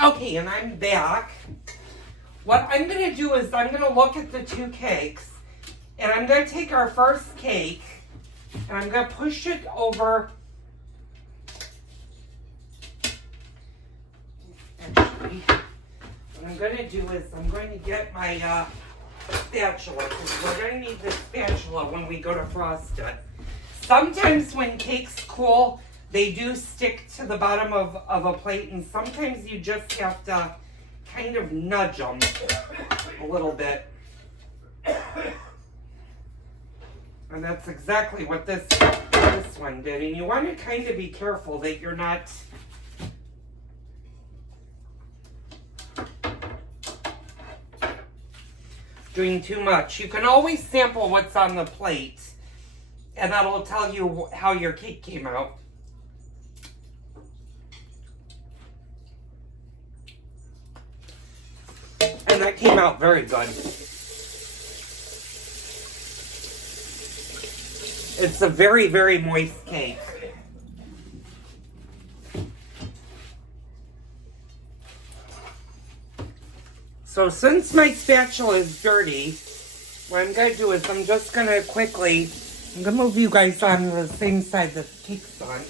Okay, and I'm back. What I'm going to do is I'm going to look at the two cakes, and I'm going to take our first cake, and I'm going to push it over. Actually, what I'm going to do is I'm going to get my spatula, because we're going to need the spatula when we go to frost it. Sometimes when cakes cool, they do stick to the bottom of a plate, and sometimes you just have to kind of nudge them a little bit. And that's exactly what this one did. And you want to kind of be careful that you're not doing too much. You can always sample what's on the plate, and that'll tell you how your cake came out. And that came out very good. It's a very, very moist cake. So since my spatula is dirty, what I'm going to do is I'm just going to quickly, I'm going to move you guys on the same side the cake's on.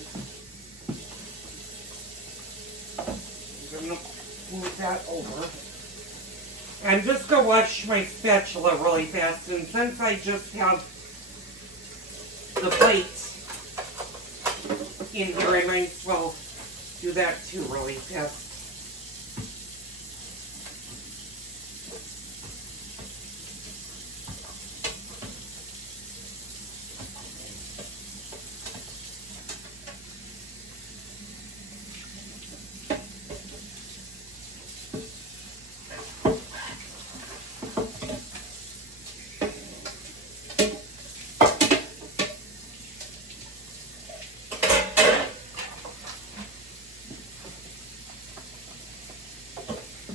I'm going to move that over. I'm just going to wash my spatula really fast, and since I just have the plate in here, I might as well do that too really fast.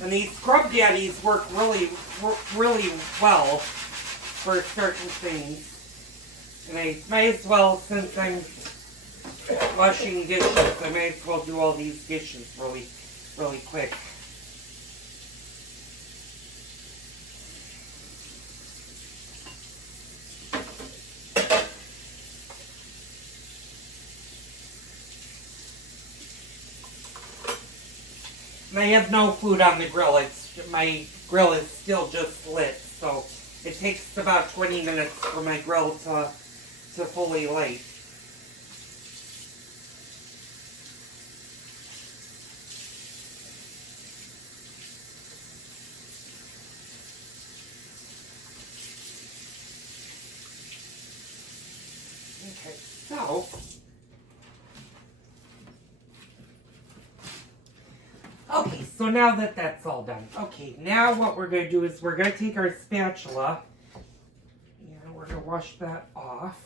And these Scrub Daddies work really well for certain things. And I might as well, since I'm washing dishes, I might as well do all these dishes really quick. And I have no food on the grill. My grill is still just lit, so it takes about 20 minutes for my grill to fully light. Okay, so okay, so now that that's all done. Okay, now what we're going to do is we're going to take our spatula and we're going to wash that off.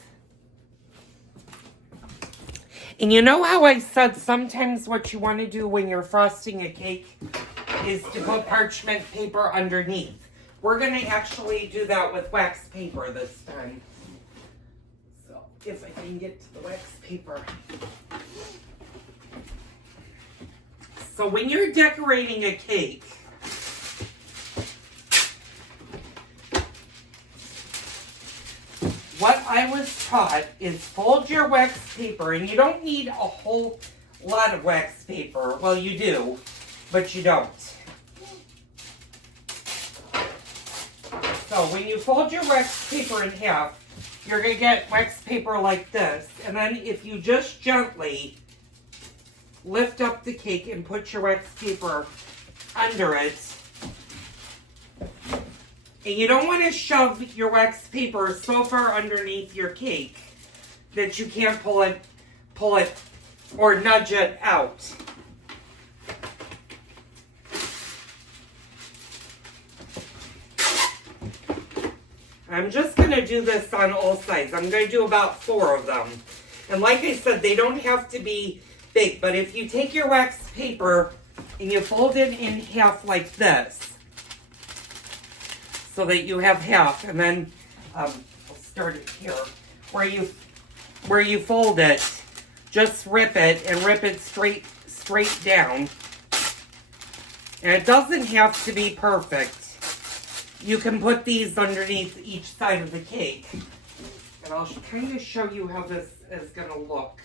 And you know how I said sometimes what you want to do when you're frosting a cake is to put parchment paper underneath. We're going to actually do that with wax paper this time. So, if I can get to the wax paper. So when you're decorating a cake, what I was taught is fold your wax paper, and you don't need a whole lot of wax paper. Well, you do, but you don't. So when you fold your wax paper in half, you're going to get wax paper like this. And then if you just gently lift up the cake and put your wax paper under it. And you don't want to shove your wax paper so far underneath your cake that you can't pull it or nudge it out. I'm just going to do this on all sides. I'm going to do about 4 of them. And like I said, they don't have to be big, but if you take your wax paper and you fold it in half like this, so that you have half, and then we'll start it here, where you fold it, just rip it and rip it straight down. And it doesn't have to be perfect. You can put these underneath each side of the cake. And I'll kind of show you how this is going to look.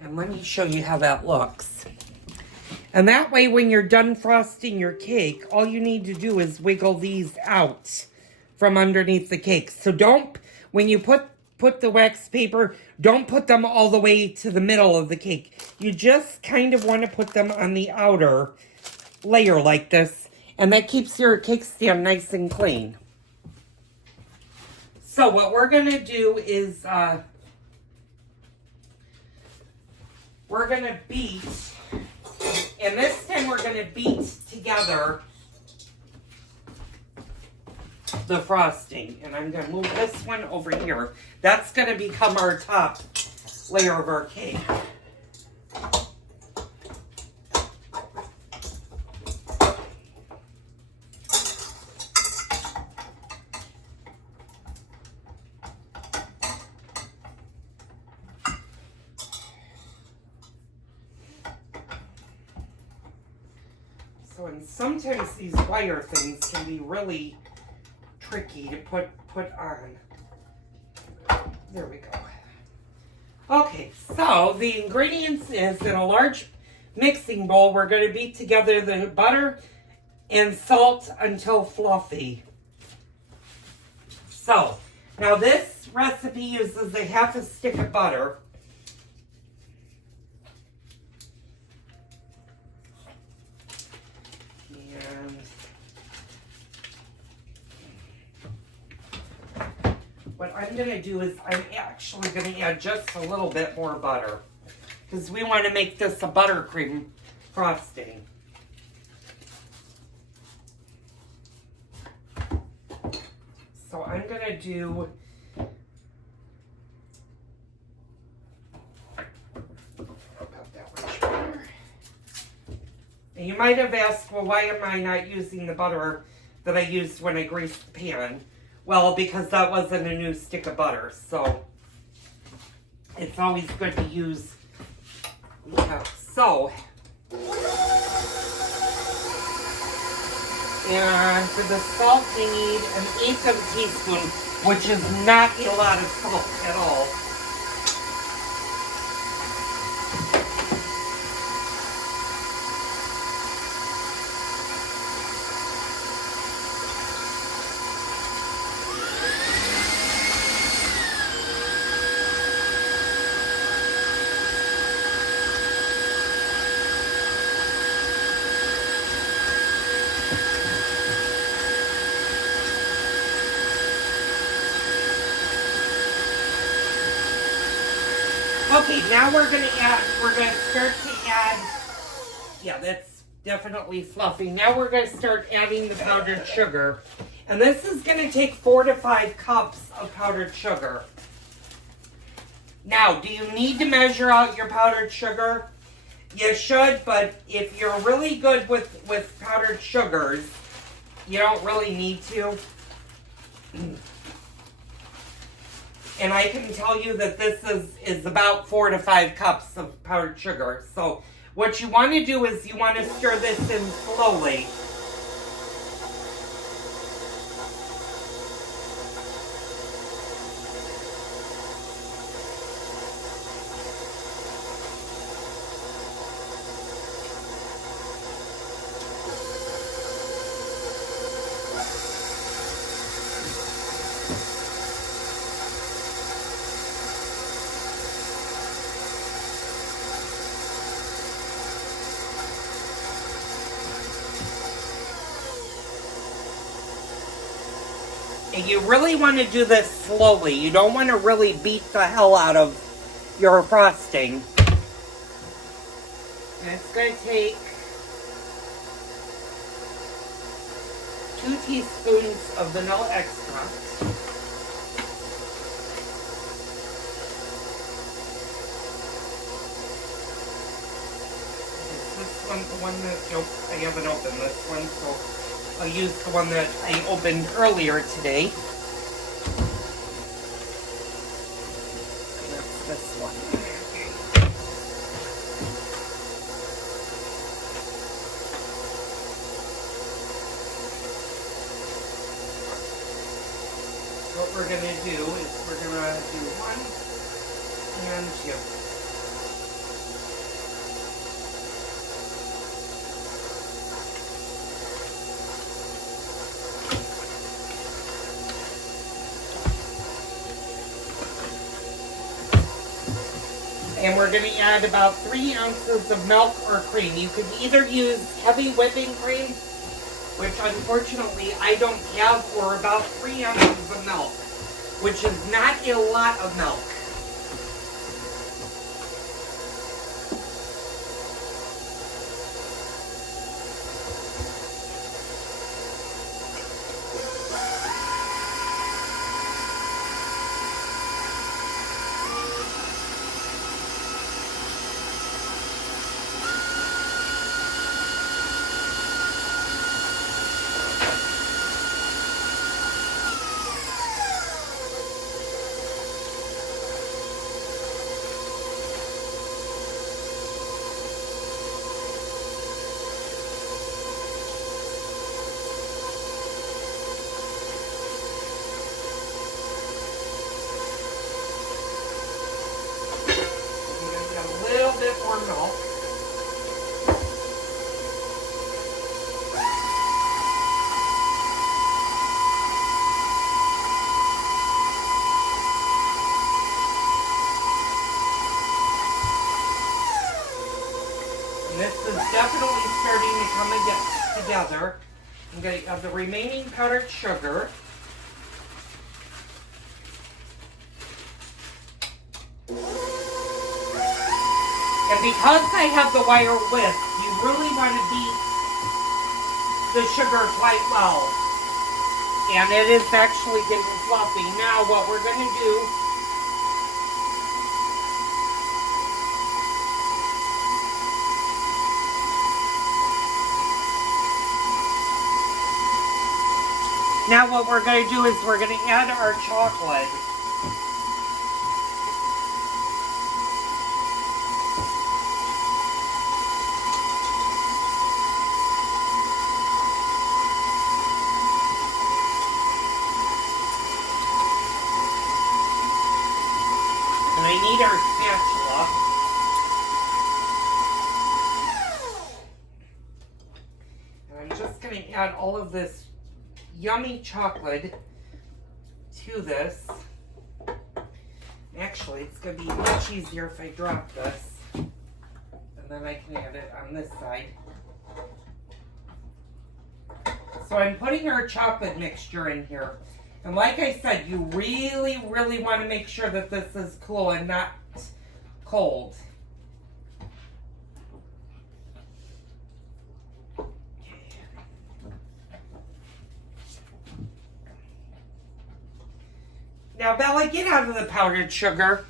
And let me show you how that looks. And that way, when you're done frosting your cake, all you need to do is wiggle these out from underneath the cake. So don't, when you put the wax paper, don't put them all the way to the middle of the cake. You just kind of want to put them on the outer layer like this. And that keeps your cake stand nice and clean. So what we're going to do is, we're going to beat, and this time we're going to beat together the frosting. And I'm going to move this one over here. That's going to become our top layer of our cake. And sometimes these wire things can be really tricky to put on. There we go. Okay, so the ingredients is in a large mixing bowl, we're going to beat together the butter and salt until fluffy. So, now this recipe uses a half a stick of butter. What I'm going to do is I'm actually going to add just a little bit more butter because we want to make this a buttercream frosting. So I'm going to do about that much butter. And you might have asked, well, why am I not using the butter that I used when I greased the pan? Well, because that wasn't a new stick of butter, so it's always good to use. Yeah, so, and for the salt, we need an 1/8 of a teaspoon, which is not a lot of salt at all. Okay, now we're going to start to add, yeah, that's definitely fluffy. Now we're going to start adding the powdered sugar. And this is going to take 4 to 5 cups of powdered sugar. Now, do you need to measure out your powdered sugar? You should, but if you're really good with powdered sugars, you don't really need to. And I can tell you that this is about 4 to 5 cups of powdered sugar. So what you want to do is you want to stir this in slowly. And you really want to do this slowly. You don't want to really beat the hell out of your frosting. And it's going to take 2 teaspoons of vanilla extract. This one, the one that, nope, I haven't opened this one, so I'll use the one that I opened earlier today. what we're going to do is we're going to do 1 and 2. And we're going to add about 3 ounces of milk or cream. You could either use heavy whipping cream, which unfortunately I don't have, or about 3 ounces of milk, which is not a lot of milk. More milk. And this is definitely starting to come together. I'm going to add the remaining powdered sugar. And because I have the wire whisk, you really want to beat the sugar quite well. And it is actually getting fluffy. Now what we're going to do is we're going to add our chocolate. I need our spatula. And I'm just going to add all of this yummy chocolate to this. Actually, it's going to be much easier if I drop this. And then I can add it on this side. So I'm putting our chocolate mixture in here. And like I said, you really, really want to make sure that this is cool and not cold. Now, Bella, get out of the powdered sugar.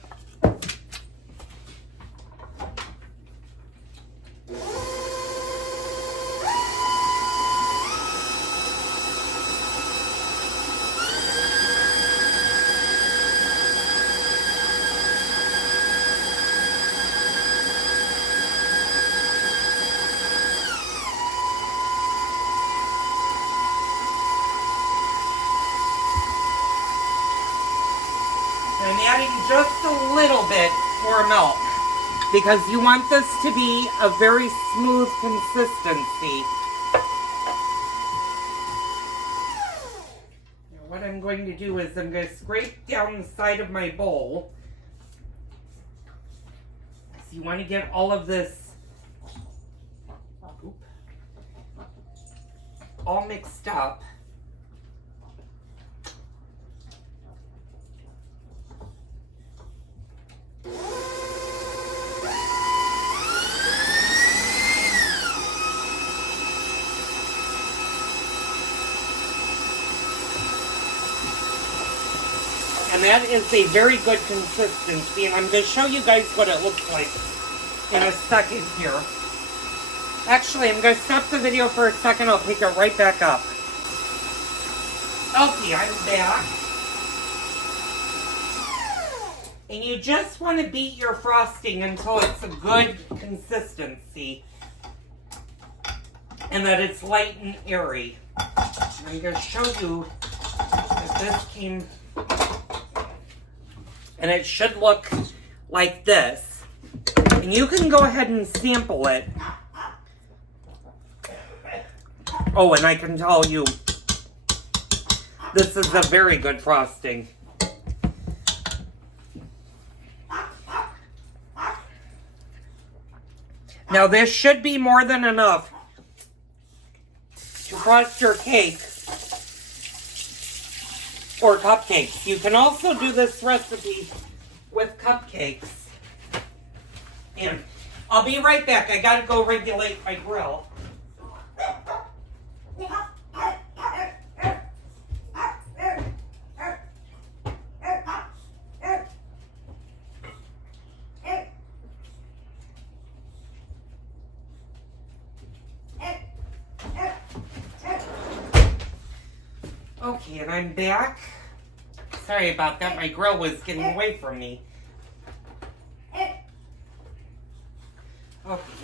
I'm adding just a little bit more milk because you want this to be a very smooth consistency. Now what I'm going to do is I'm going to scrape down the side of my bowl. So you want to get all of this all mixed up. And that is a very good consistency, and I'm going to show you guys what it looks like in a second here. Actually, I'm going to stop the video for a second. I'll pick it right back up. Okay, I'm back. And you just want to beat your frosting until it's a good consistency. And that it's light and airy. I'm going to show you that this came And it should look like this. And you can go ahead and sample it. Oh, and I can tell you, this is a very good frosting. Now this should be more than enough to frost your cake or cupcakes. You can also do this recipe with cupcakes. And I'll be right back. I gotta go regulate my grill. Okay, and I'm back. Sorry about that. My grill was getting away from me. Okay,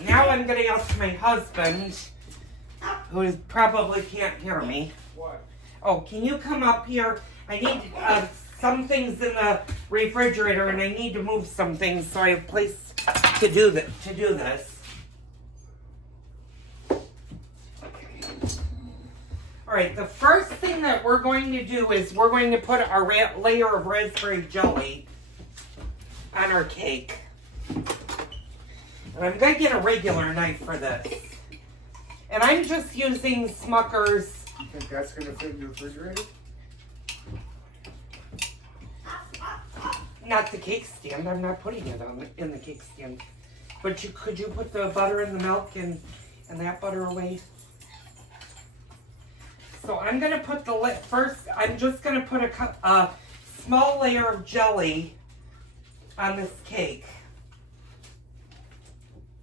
now I'm going to ask my husband, who probably can't hear me. What? Oh, can you come up here? I need some things in the refrigerator, and I need to move some things so I have a place to do this. Alright, the first thing that we're going to do is we're going to put our layer of raspberry jelly on our cake. And I'm going to get a regular knife for this. And I'm just using Smucker's. You think that's going to fit in the refrigerator? Not the cake stand. I'm not putting it in the cake stand. But could you put the butter and the milk and that butter away? So I'm going to put first, I'm just going to put a small layer of jelly on this cake.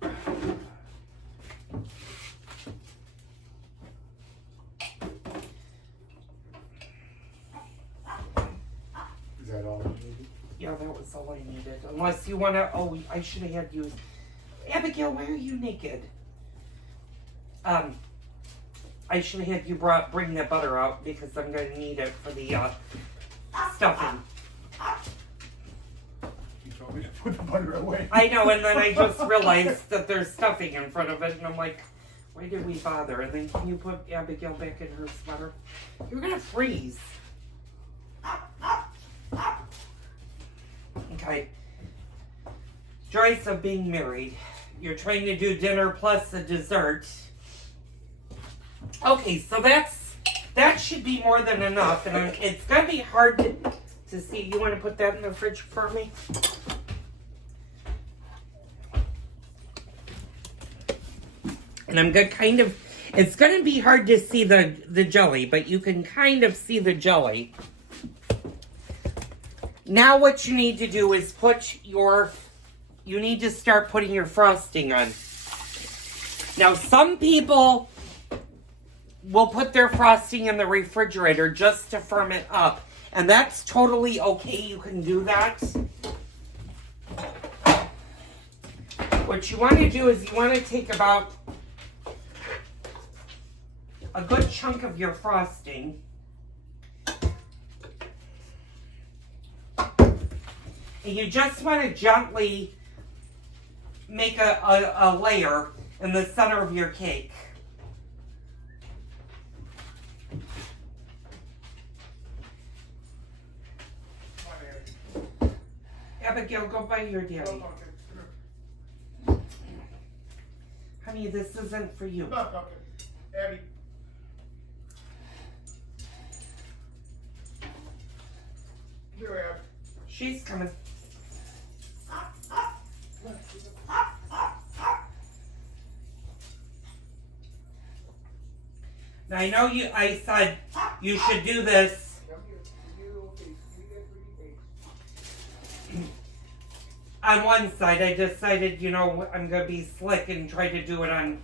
Is that all you needed? Yeah, that was all I needed. Unless you want to, oh, I should have had you. Abigail, why are you naked? I should have had you bring the butter out because I'm going to need it for the stuffing. You told me to put the butter away. I know, and then I just realized that there's stuffing in front of it, and I'm like, why did we bother? And then can you put Abigail back in her sweater? You're going to freeze. Okay. Joys of being married. You're trying to do dinner plus a dessert. Okay, so that should be more than enough, and it's gonna be hard to see. You want to put that in the fridge for me? And I'm gonna it's gonna be hard to see the jelly, but you can kind of see the jelly. Now what you need to do is you need to start putting your frosting on. Now some people will put their frosting in the refrigerator just to firm it up. And that's totally okay. You can do that. What you want to do is you want to take about a good chunk of your frosting. And you just want to gently make a layer in the center of your cake. Abigail, go by your daddy. Honey, this isn't for you. Okay. Abby. Here, Abby. She's coming. Now I know I said you should do this. On one side, I decided, I'm going to be slick and try to do it on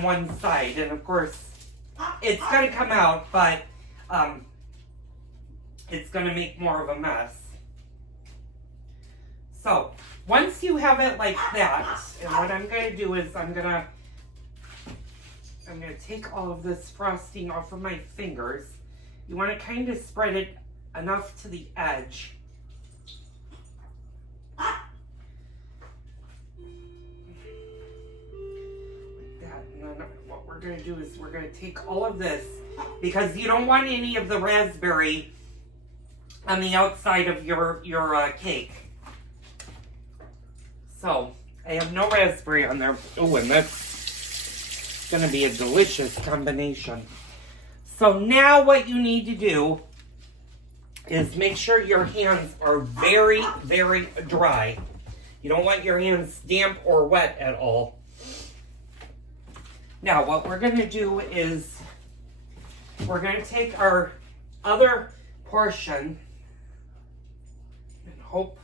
one side. And of course, it's going to come out, but it's going to make more of a mess. So, once you have it like that, and what I'm going to do is I'm going to take all of this frosting off of my fingers. You want to kind of spread it enough to the edge. Like that. And then what we're going to do is we're going to take all of this, because you don't want any of the raspberry on the outside of your cake. So, I have no raspberry on there. Oh, and that's going to be a delicious combination. So now what you need to do is make sure your hands are very, very dry. You don't want your hands damp or wet at all. Now, what we're going to do is we're going to take our other portion and hope,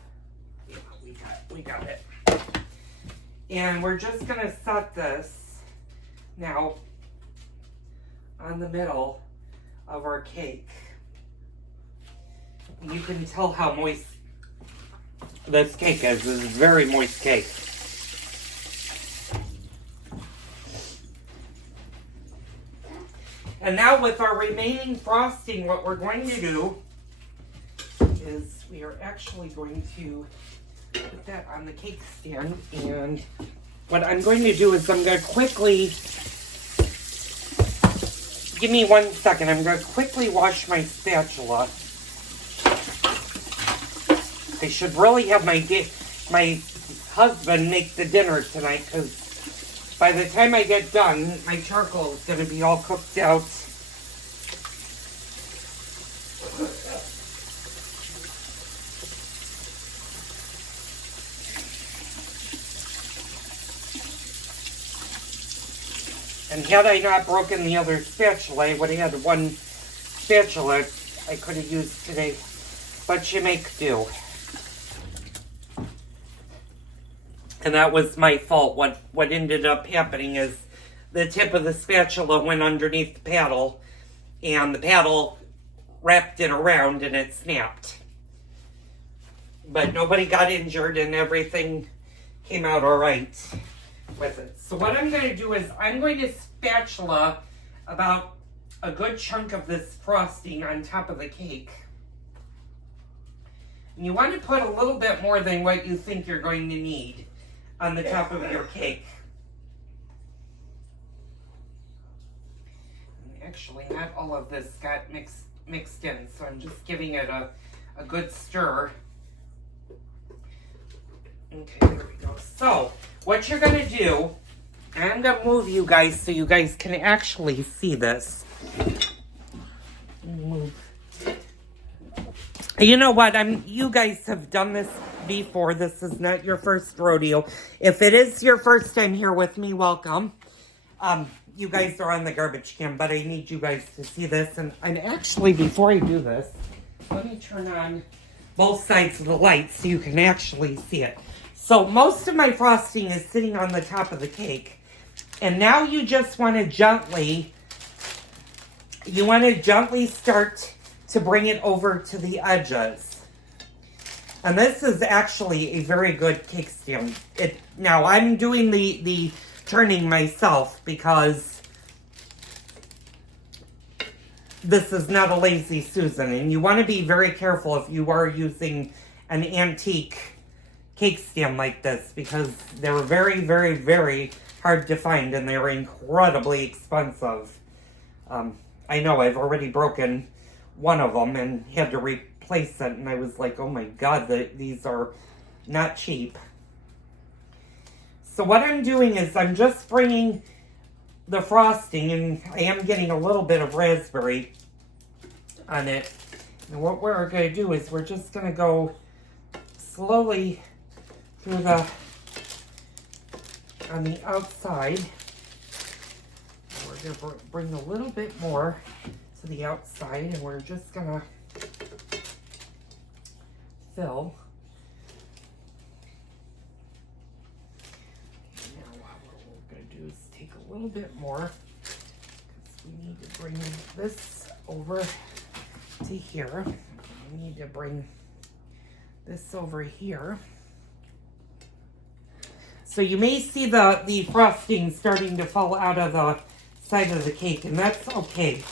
yeah, we got it. And we're just going to set this now on the middle of our cake. You can tell how moist this cake is. This is a very moist cake. And now with our remaining frosting, what we're going to do is we are actually going to put that on the cake stand. And what I'm going to do is I'm going to quickly, give me 1 second, I'm going to quickly wash my spatula. I should really have my husband make the dinner tonight, because by the time I get done, my charcoal is going to be all cooked out. And had I not broken the other spatula, I would have had one spatula I could have used today. But you make do. And that was my fault. What ended up happening is the tip of the spatula went underneath the paddle, and the paddle wrapped it around and it snapped. But nobody got injured and everything came out all right with it. So what I'm going to do is I'm going to spatula about a good chunk of this frosting on top of the cake. And you want to put a little bit more than what you think you're going to need on the top of your cake. And actually, not all of this got mixed in, so I'm just giving it a good stir. Okay, there we go. So, what you're going to do, and I'm going to move you guys so you guys can actually see this. Move. You know what? You guys have done this before. This is not your first rodeo. If it is your first time here with me, welcome. You guys are on the garbage can, but I need you guys to see this. And actually, before I do this, let me turn on both sides of the light so you can actually see it. So most of my frosting is sitting on the top of the cake. And now you just want to gently start to bring it over to the edges. And this is actually a very good cake stand. Now I'm doing the turning myself because this is not a Lazy Susan, and you want to be very careful if you are using an antique cake stand like this, because they're very, very, very hard to find, and they're incredibly expensive. I know I've already broken one of them and had to replace it, and I was like, oh my god, these are not cheap. So what I'm doing is I'm just bringing the frosting, and I am getting a little bit of raspberry on it. And what we're going to do is we're just going to go slowly through on the outside. We're going to bring a little bit more to the outside, and we're just going to fill. Now what we're going to do is take a little bit more, because we need to bring this over to here. We need to bring this over here. So you may see the frosting starting to fall out of the side of the cake, and that's okay.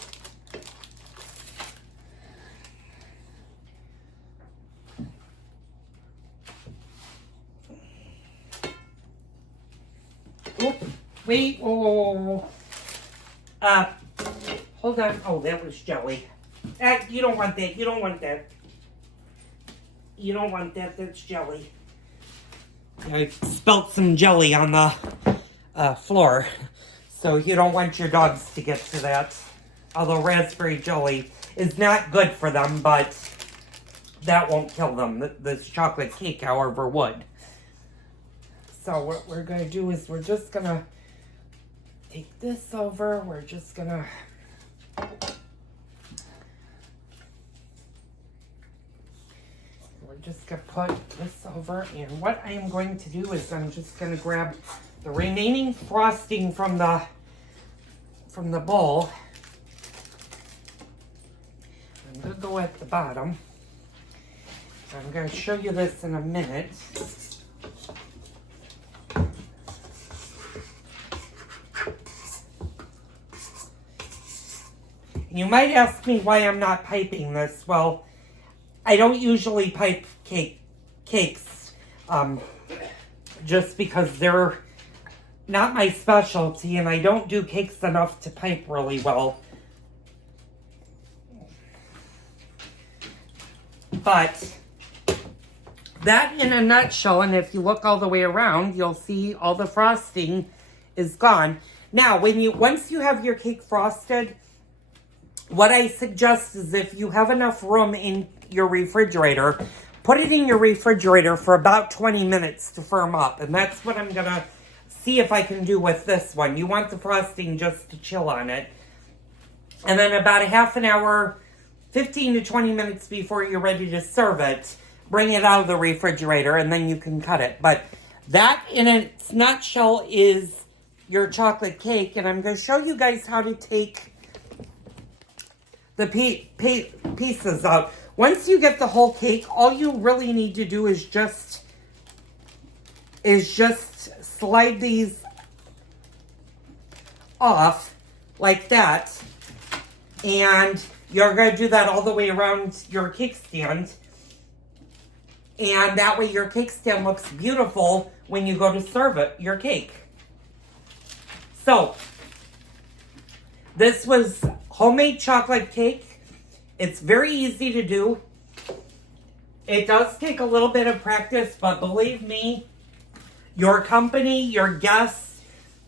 Wait, whoa. Hold on. Oh, that was jelly. You don't want that. You don't want that. You don't want that. That's jelly. I spilled some jelly on the floor. So you don't want your dogs to get to that. Although raspberry jelly is not good for them, but that won't kill them. This chocolate cake, however, would. So what we're going to do is we're just going to take this over. We're just going to... We're just going to put this over. And what I am going to do is I'm just going to grab the remaining frosting from the bowl. I'm going to go at the bottom. I'm going to show you this in a minute. You might ask me why I'm not piping this. Well, I don't usually pipe cakes just because they're not my specialty, and I don't do cakes enough to pipe really well. But that in a nutshell, and if you look all the way around, you'll see all the frosting is gone. Now, once you have your cake frosted, what I suggest is if you have enough room in your refrigerator, put it in your refrigerator for about 20 minutes to firm up. And that's what I'm going to see if I can do with this one. You want the frosting just to chill on it. And then about a half an hour, 15 to 20 minutes before you're ready to serve it, bring it out of the refrigerator and then you can cut it. But that in its nutshell is your chocolate cake. And I'm going to show you guys how to take the pieces out. Once you get the whole cake, all you really need to do is just slide these off like that. And you're going to do that all the way around your cake stand. And that way your cake stand looks beautiful when you go to serve it, your cake. So, this was homemade chocolate cake. It's very easy to do. It does take a little bit of practice, but believe me, your company, your guests,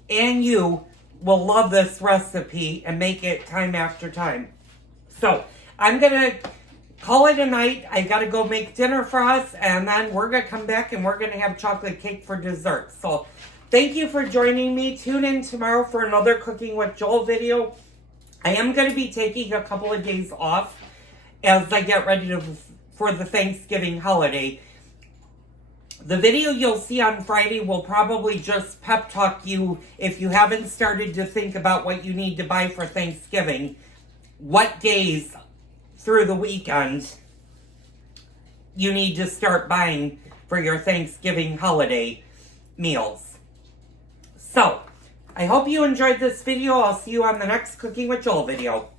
and you will love this recipe and make it time after time. So, I'm going to call it a night. I got to go make dinner for us, and then we're going to come back and we're going to have chocolate cake for dessert. So, thank you for joining me. Tune in tomorrow for another Cooking with Joel video. I am going to be taking a couple of days off as I get ready for the Thanksgiving holiday. The video you'll see on Friday will probably just pep talk you if you haven't started to think about what you need to buy for Thanksgiving. What days through the weekend you need to start buying for your Thanksgiving holiday meals. So, I hope you enjoyed this video. I'll see you on the next Cooking with Joel video.